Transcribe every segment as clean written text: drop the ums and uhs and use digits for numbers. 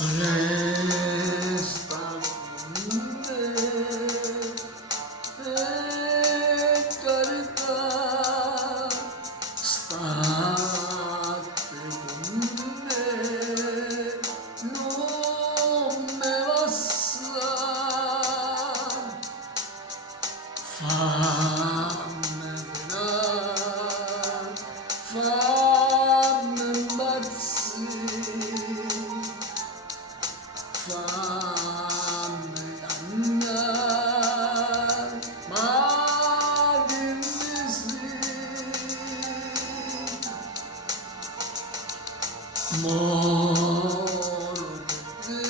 Resta con me e carità, state con me, non me lasciare, fammi vedere, fammi impazzire, fammi cantare, ma dimmi sì. Moro per te,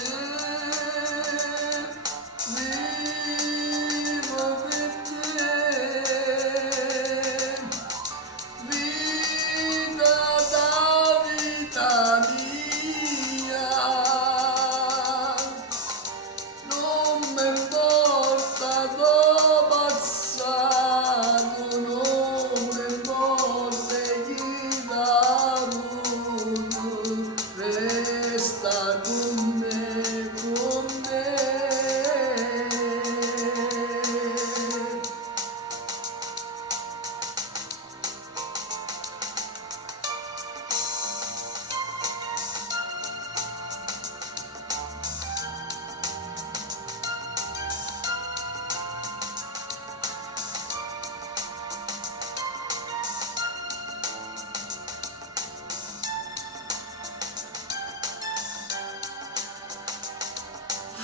vivo per te, vita da vita mia, non mi importa do passato, non mi importa chi l'ha avuto, resta con me, con me.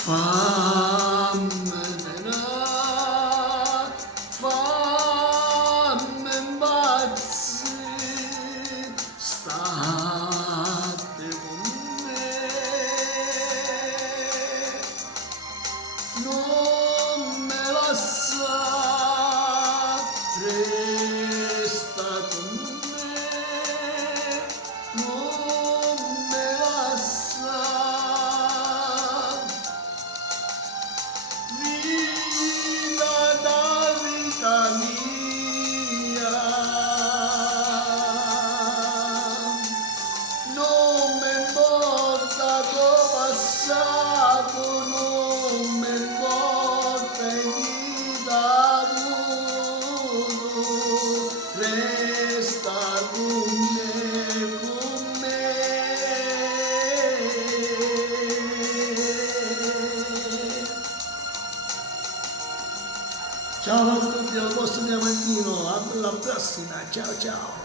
Fammi vedere, fammi impazzire, state con me, non me lasciate, resta con me, non me lasciate. Vita da vita mia, non mi importa do passato, non mi importa chi l'ha avuto, resta con me, con me. Ciao a tutti, al vostro Diamantino, alla prossima, ciao ciao!